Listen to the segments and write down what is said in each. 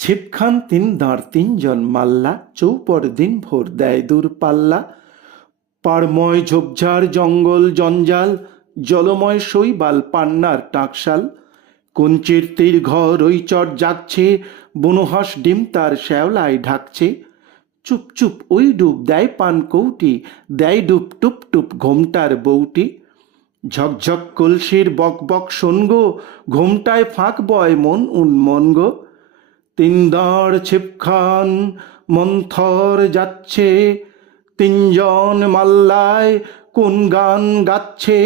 ছিপখান তিন দাঁড় তিনজন মাল্লা, চৌপর দিন ভোর দেয় দূর পাল্লা। পাড়ময় ঝোপঝাড় জঙ্গল জঞ্জাল, জলময় শৈবাল পান্নার টাকশাল। কঞ্চির তীর ঘর ওই চর জাগছে, বনহাঁস ডিম তার শ্যাওলায় ঢাকছে। চুপ চুপ ওই ডুব দেয় পান কৌটি, দেয় ডুব টুপ টুপ ঘোমটার বউটি। ঝকঝক কলসির বক বক শোনগো, ঘোমটায় ফাঁক বয় মন উন্মন গো। তিন দাঁড় ছিপখান মন্থর যাচ্ছে, তিনজন মাল্লায় কোন গান গাচ্ছে।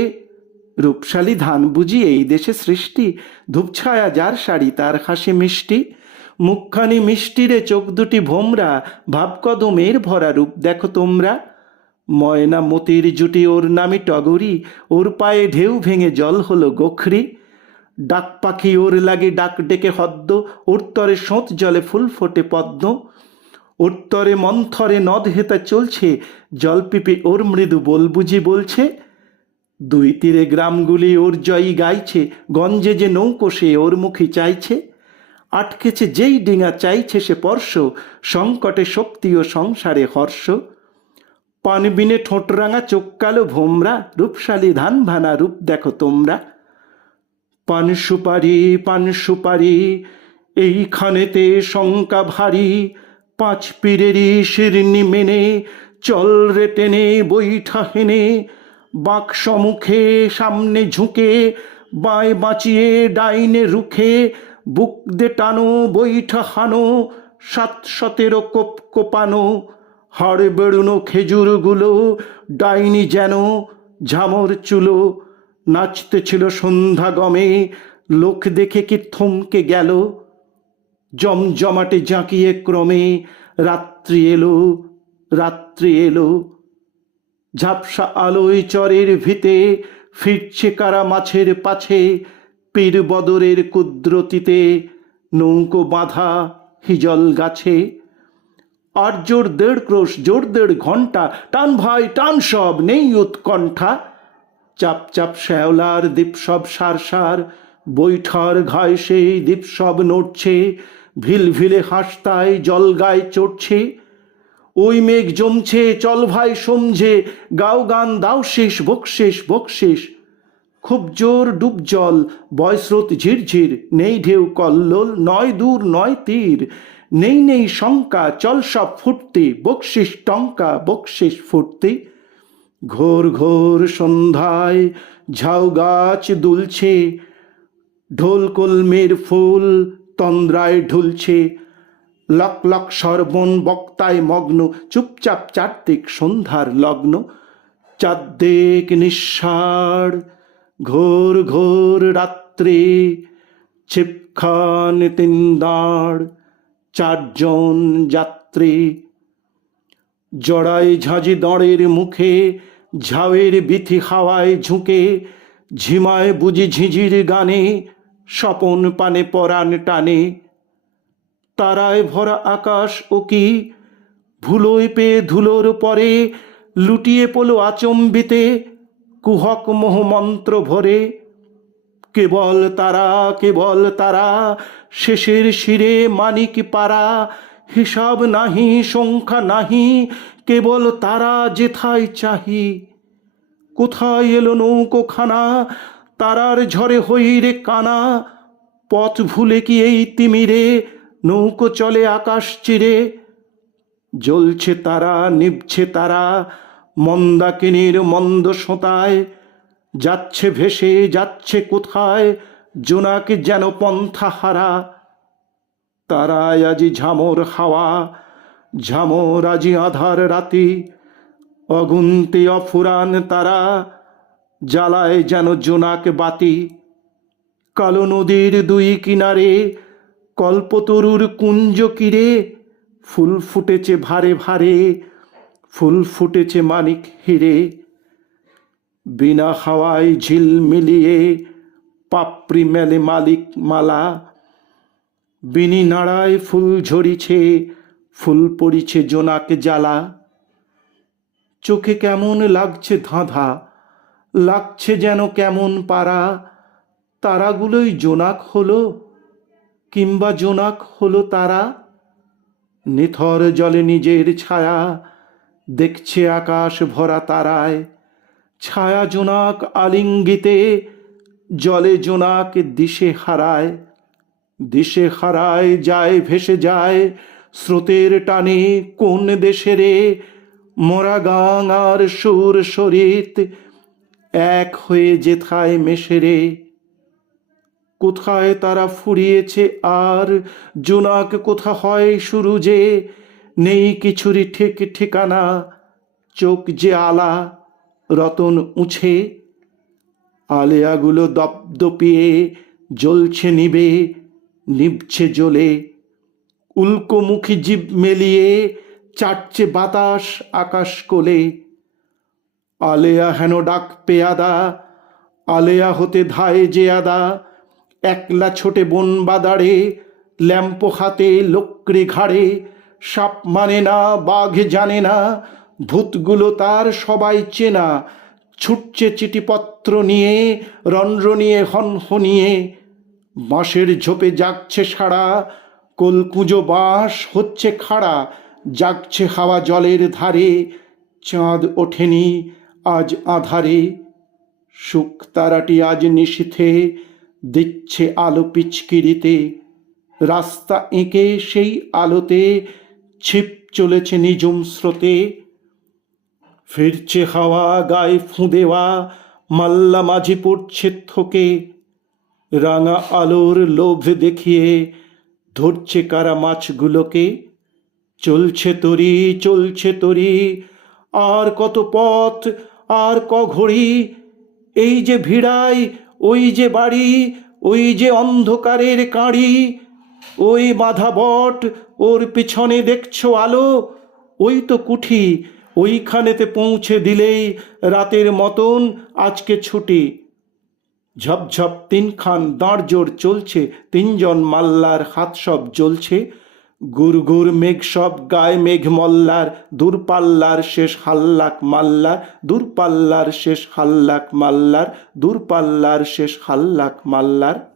রূপশালী ধান বুঝি এই দেশে সৃষ্টি, ধূপছায়া যার শাড়ি তার হাসি মিষ্টি। মুখখানি মিষ্টিরে চোখ দুটি ভোমরা, ভাবকদমের ভরা রূপ দেখো তোমরা। ময়না মতির জুটি ওর নামি টগরি, ওর পায়ে ঢেউ ভেঙে জল হলো গোখরি। ডাক পাখি ওর লাগে ডাক ডেকে হদ্দ, ওর তরে সোঁত জলে ফুল ফোটে পদ্ম। ওর তরে মন্থরে নদ হেতা চলছে, জলপিপি ওর মৃদু বল বুঝি বলছে। দুই তীরে গ্রামগুলি ওর জয়ী গাইছে, গঞ্জে যে নৌকো সে ওর মুখে চাইছে। আটকেছে যেই ডিঙা চাইছে সে পর্শ, সংকটে শক্তি ও সংসারে হর্ষ। পানবিনে ঠোঁটরাঙা চোখ কালো ভোমরা, রূপশালী ধান ভানা রূপ দেখো তোমরা। পান সুপারি এইখানেতে শঙ্কা ভারী, পাঁচ পীরেরই শিরনি মেনে চল রে টেনে বৈঠা হেনে। বাঁক সম্মুখে সামনে ঝুঁকে, বাঁয় বাঁচিয়ে ডাইনে রুখে। বুক দে টানো বৈঠা হানো, 7-17 কোপ কোপানো। হাড় বেড়ুনো খেজুরগুলো ডাইনি যেন ঝামর চুলো। নাচতে ছিল সন্ধ্যা গমে, লোক দেখে কি থমকে গেল। জমজমাটে জাঁকিয়ে ক্রমে রাত্রি এলো। ঝাপসা আলোয় চরের ভিতে ফিরছে কারা মাছের পাছে। পীর বদরের কুদ্রতিতে নৌকো বাঁধা হিজল গাছে। আর জোর 1.5 ক্রোশ, জোর 1.5 ঘন্টা, টান ভাই টান, সব নেই উৎকণ্ঠা। চাপ চাপ শ্যাওলার দ্বীপ সব সার, বৈঠার ঘায় সেই দ্বীপ সব নড়ছে। ভিল ভিলে হাসতায় জল গায়ে চড়ছে। ওই মেঘ জমছে চল ভাই সমঝে, গাও গান দাও শেষ বকশেষ বকশেষ। খুব জোর ডুব জল, বয় স্রোত ঝিরঝির, নেই ঢেউ কল্লোল, নয় দূর নয় তীর। নেই শঙ্কা, চল সব ফুটতে, বকশিস টঙ্কা বকশিস ফুটতে। ঘোর ঘোর সন্ধ্যায় ঝাউ গাছ দুলছে, ঢোল কলমের ফুল তন্দ্রায় ঢুলছে। লক লক সর্বণ বক্তায় মগ্ন, চুপচাপ চারদিক সন্ধ্যার লগ্ন। চারদিক নিঃসাড়, ঘোর ঘোর রাত্রি। ছিপখান তিন দাঁড়, 4 জন যাত্রী। জড়াই ঝাঁঝি দাঁড়ের মুখে, ঝাউয়ের বিথি হাওয়ায় ঝুঁকে। ঝিমায় বুঝি ঝিঝির গানে, স্বপন পানে পরাণ টানে। তারায় ভরা আকাশ ও কি, ভুলোয় পেয়ে ধুলোর পরে। লুটিয়ে পড়ল আচম্বিতে, কুহক মোহ মন্ত্র ভরে। কেবল তারা, শেষের শিরে মানিক পারা। হিসাব নাহি সংখ্যা নাহি, কেবল তারা যেথায় চাহি। কোথায় এলো নৌকোখানা, তারার ঝড়ে হইরে কানা। পথ ভুলে কি এই তিমিরে, নৌকো চলে আকাশ চিরে। জ্বলছে তারা নিভছে তারা, মন্দাকিনীর মন্দ সোঁতায়। যাচ্ছে ভেসে যাচ্ছে কোথায়, জোনাক যেন পন্থা হারা। তারায় আজি ঝামর হাওয়া, ঝামর আজি আধার রাতি। অগুন্তি অফুরান তারা, জ্বালায় যেন জোনাক বাতি। কালো নদীর 2 কিনারে, কল্পতরুর কুঞ্জ কিরে। ফুল ফুটেছে ভারে ভারে, ফুল ফুটেছে মানিক হিরে। বিনা হাওয়ায় ঝিল মিলিয়ে, পাপড়ি মেলে মালিক মালা। বিনি নাড়ায় ফুল ঝরিছে, ফুল পড়িছে জোনাক জ্বালা। চোখে কেমন লাগছে ধাঁধা, লাগছে যেন কেমন পারা। তারাগুলোই জোনাক হলো, কিংবা জোনাক হলো তারা, নিথর জলে নিজের ছায়া দেখছে আকাশ ভরা তারায়। ছায়া জোনাক আলিঙ্গিতে, জলে জোনাক দিশে হারায়। দিশে হারায় যায় ভেসে যায় স্রোতের টানে কোন দেশেরে। মরা গাং আর সুর সরিত এক হয়ে যেথায় মেশেরে। কোথায় তারা ফুরিয়েছে আর জোনাক কোথা হয় শুরু যে, নেই কিছুরই ঠিক ঠিকানা। চোখ যে আলা রতন উছে, আলেয়াগুলো দপদপিয়ে জ্বলছে নিবে, নিভছে জ্বলে। উল্কোমুখী জীব মেলিয়ে চাটছে বাতাস আকাশ কোলে। আলেয়া হেন ডাক পেয়াদা, আলেয়া হতে ধায় যে আদা। একলা ছোটে বন বাদাড়ে, ল্যাম্প হাতে লোকড়ি ঘাড়ে। সাপ মানে না, বাঘ জানে না, ভূতগুলো তার সবাই চেনা। ছুটছে চিঠিপত্র নিয়ে, রনরনিয়ে হনহনিয়ে। বাঁশের ঝোপে জাগছে সাড়া, কোলকুঁজো বাঁশ হচ্ছে খাড়া। জাগছে হাওয়া জলের ধারে, চাঁদ ওঠেনি আজ আধারে। শুকতারাটি আজ নিশীথে দিচ্ছে আলো পিচকিরিতে। রাস্তা এঁকে সেই আলোতে ছিপ চলেছে নিঝুম স্রোতে। ফিরছে হাওয়া গায়ে ফুঁ দেওয়া, মাল্লা মাঝি পড়ছে থোকে। রাঙা আলোর লোভ দেখিয়ে ধরছে কারা মাছগুলোকে। চলছে তরি, চলছে তরি, আর কত পথ, আর ক ঘড়ি। এই যে ভিড়াই, ওই যে বাড়ি, ওই যে অন্ধকারের কাঁড়ি। ওই বাঁধা বট, ওর পিছনে দেখছো আলো। ওই তো কুঠি, ওইখানেতে পৌঁছে দিলেই রাতের মতন আজকে ছুটি। ঝপঝপ তিনখান দাঁড়জোড় চলছে, তিনজন মাল্লার হাত সব জ্বলছে। গুড়গুড় মেঘ সব গায়ে মেঘ মল্লার, দূরপাল্লার শেষ হাল্লাক মাল্লার। দূরপাল্লার শেষ হাল্লাক মাল্লার, দূরপাল্লার শেষ হাল্লাক মাল্লার।